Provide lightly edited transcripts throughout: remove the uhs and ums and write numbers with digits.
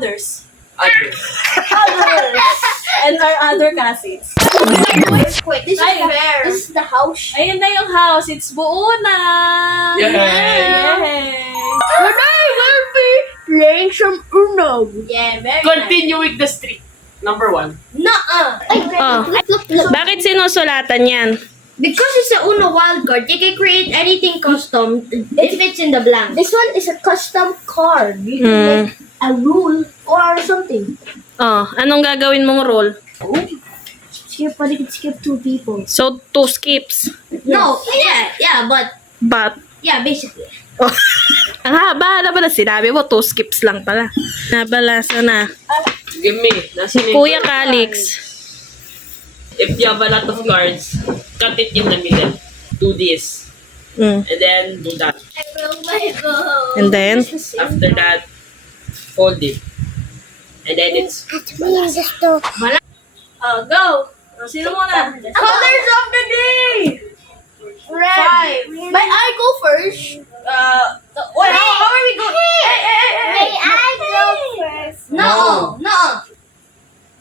others. Others. And our other cousins. Wait, this is Ay, fair. This is the house. Ayun na yung house. It's buo na. Yay! Yay! Today we'll be playing some Uno. Yeah, very Continue with the streak. Number 1. Nuh-uh. Oh. Look. Bakit sinusulatan yan? Because it's a Uno wild card, you can create anything custom if it's in the blank. This one is a custom card. You can make a rule or something. Oh, anong gagawin mong role? Skip, but you can skip 2 people. So, 2 skips. No, yeah, but But, yeah, basically. oh, ang haba na pala. Sinabi mo, 2 skips lang pala. Nabalasa na. Give me. Nasaan yung Kuya Calix. If you have a lot of cards, cut it in the middle. Do this. Mm. And then do that. I broke my phone. And then, After that, fold it. And then it's Go. Sino muna? Colors of the day! Red. 5. May I go first? Wait, how are we going? May I go first? No.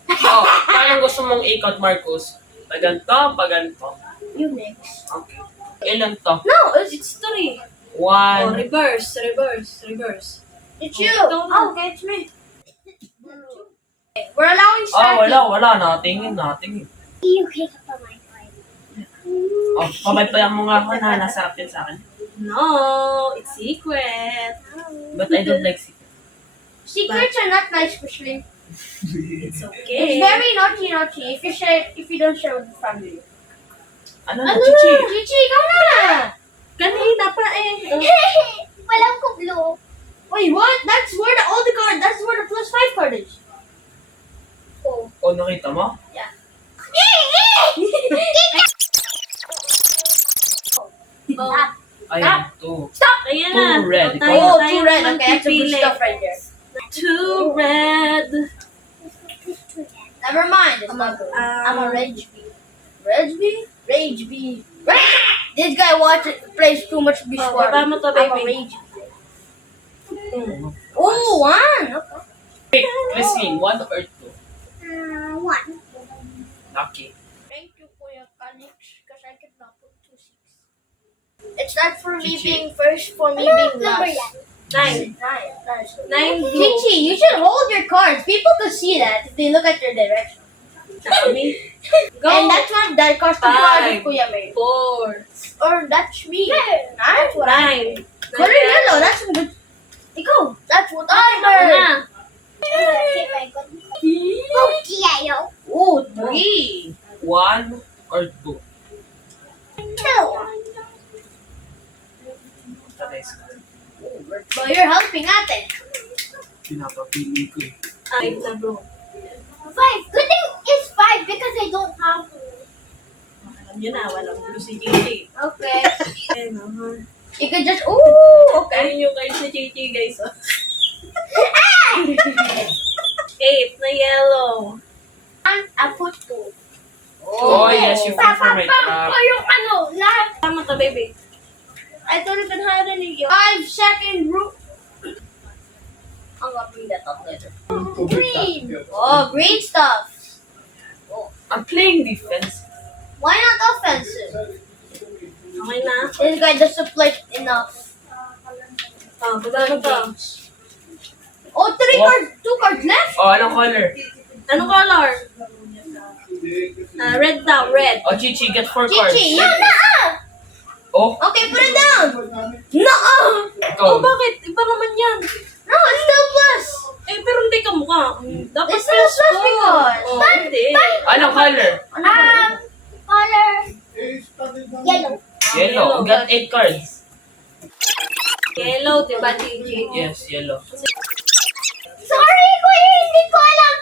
oh, parang gusto mong ikot, Marcus. Paganto. You next. Okay. Ilan to? No, It's 3. 1. Reverse. it's you. Don't- Okay, it's me. We're allowing starting. Wala. Natingin. You pick up my card. Oh, pabaypayan mo nga ako na nasa akin sa akin. No, it's secret. But I don't like secret. Secrets are not nice, especially. It's It's okay. very naughty if you don't share with the family. Ano na, Chichi? Chichi, ikaw na! Kanina pa eh. Walang kublo. Wait, what? That's where the plus 5 card is. Oh, nakita mo? Yeah. Ayan, 2. Ayan na. 2 red. Tayo, Oh, 2 red. Okay, that's a good magpipili. stuff right there. 2 red. Never mind. It's not good. I'm a Rage B. Rage B. This guy plays too much B Oh, Squad. baba mo to, I'm a baby. Rage B. Oh, 1. Pick, Christine, 1 or 2? 1. Okay. Thank you for your Calix, because I could not put 2 6. It's not for me Chichi. being first, for me being last. 9. 9 blue. Chichi, you should hold your cards. People could see that if they look at your direction. Kami. Go. And that's what that custom card is 5. Kuya made. 4. Or that's me. That's what I 9. Color yellow, that's some good. Ikaw, that's what I Ako heard. na. Oh, 3. 1 or 2? 2. But you're helping ate. Pinapapili ko eh. 5 na blue. 5. Good thing is 5 because I don't have. Alam nyo na, walang blue si Chichi. Okay. Ayun, aha. You could just. Ooh, okay. Ayun yung kayo si Chichi, guys. 8 na yellow. I put 2. Oh, yes, you put for my trap. yung ano, lahat. Tama to, baby. I don't even have any. 5-second rule. I'm gonna bring that up later. Green. Oh, green stuff. I'm playing defense. Why not offensive? Okay na. This guy doesn't play enough. Pagano to? Oh, 3 What? cards, 2 cards left. Oh, anong color? Anong color? Red daw, red. Oh, Chichi, get 4 cards. Chichi, yan na ah. Oh, Okay, put it down. No. ikaw. Oh, bakit? Iba naman yan. No, it's still plus. Eh, pero hindi ka mukha. Dapat It's still plus because. Oh, hindi. Anong color? Color. Yellow. Yellow. We got 8 cards. Yellow, diba, Chichi? Yes, yellow. Sorry, kuya, hindi ko alam.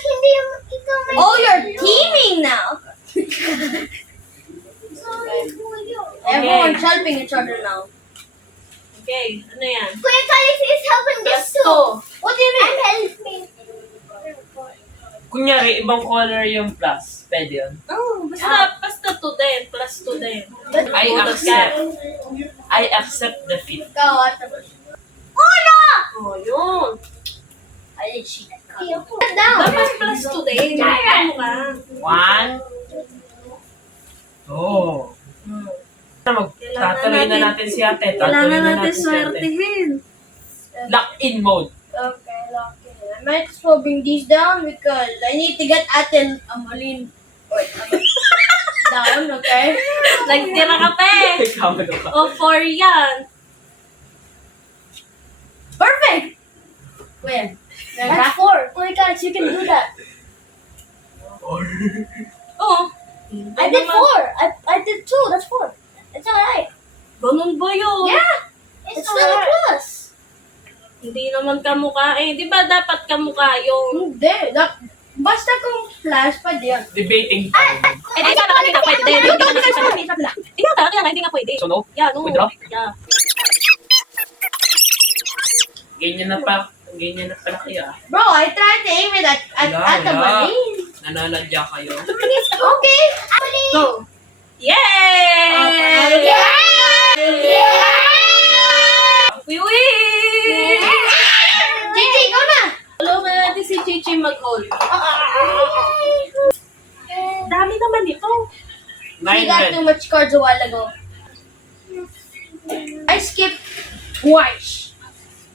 Hindi ikaw may... Oh, you're teaming now. Sorry, kuya. Everyone's helping each other now. Okay, ano yan? Kuya Calix is helping this Plus too. 2. What do you mean? I'm helping. Kunyari, ibang color yung plus. Pwede yun. Oh, basta 2 din. Plus 2 din. I accept. I accept defeat. Ikaw, at Uno! Oh, yun. I didn't see that coming. Put down. Dapat plus 2 din. Ano ka? 1, 2. Tatuloy na natin si ate. Tatuloy na natin si ate. swertihin. Lock-in mode. Okay, lock it in. I might as well bring these down because I need to get Aten Amalin down, okay? Nagtira ka pa eh. Ikaw ano ka? O, 4 yan. Perfect! Where? That's 4. Oh my gosh, you can do that. Oo. I did 4. I did 2. That's 4. It's alright. Ganun ba yun? Yeah! It's still a plus. Hindi naman kamukha eh. Di ba dapat kamukha yung... Hindi. Basta kung flash pa din. Debating time. Eh, di ba hindi nga pwede? Hindi nga hindi nga pwede. So no? Yeah, no. Withdraw? Yeah. Ganyan na pa. Ganyan na pala kaya. Bro, I tried to aim it at the Amalin. Nananadya kayo. Okay. Amalin. Go. Yay! We win! Gigi, go na! Tulungan na natin si Chichi mag-hold. Dami naman ito. He got 9 too much cards a while ago. I skipped twice.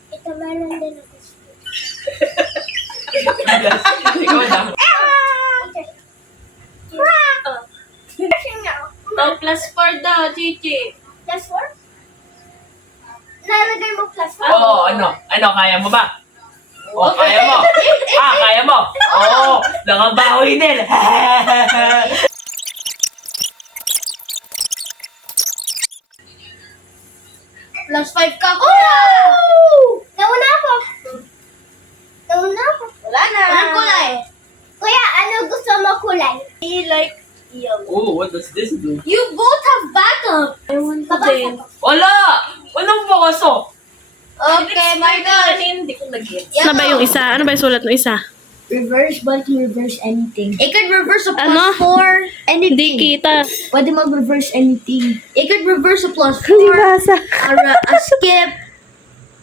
Ito meron din ako. Ikaw na. Oh, plus 4 daw, Chichi. Plus 4? Nalagay mo plus 4? Oo, ano? Ano, kaya mo ba? Oo, kaya mo. Kaya mo. Oo, nakabawi din. Plus 5 ka ko! Nauna ako! Wala na! Anong kulay? Kuya, ano gusto mo kulay? I like yellow. Oh, what does this do? You both have backup! Ewan ko din. Wala! Walang bakaso. Okay, my God! Hindi ko nag-get. Ano ba yung isa? Ano ba yung sulat ng isa? Reverse, but can reverse anything. It could reverse a plus Ano? 4. Hindi Anything. kita. Pwede mag-reverse anything. It could reverse a plus 4. Hindi basa. A skip.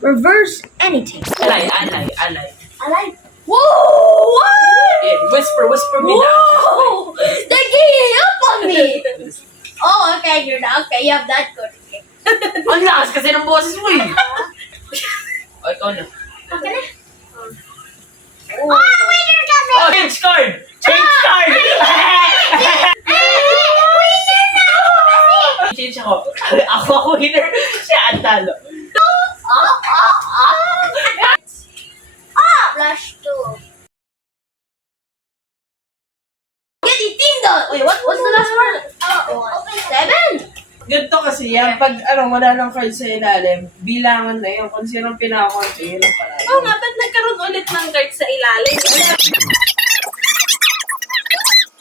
Reverse anything. Alay. I like. Whoa! What? Yeah, whisper me now. Whoa! They're ganging up on me! Oh, okay, you're not. Okay, you have that good. Okay. Ang lakas kasi ng boses mo eh. O, ikaw na. Okay na. Oh, winner kami! Oh, change card! Change card! Winner na ako kasi! Change ako. Ako winner. Siya ang talo. Flash 2. Get 18 though! Wait, what's the last one? 7? Ganito kasi yan, pag wala ng card sa ilalim, bilangan na yun. Kung sinong pinakakonti, yun ang pala. Oo nga, ba't nagkaroon ulit ng guard sa ilalim?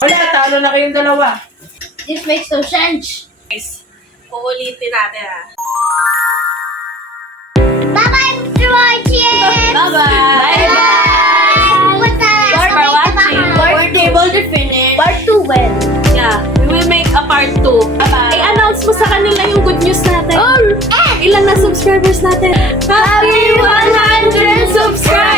Wala, talo na kayong dalawa. This makes no sense. Guys, uulitin natin ah. Bye-bye for watching! Bye-bye! Thanks for watching. We're able to finish. Part 2 when? Yeah, we will make a part 2. Bye-bye. I-announce mo sa kanila yung good news natin. Ilan na subscribers natin? Happy 100 subscribers!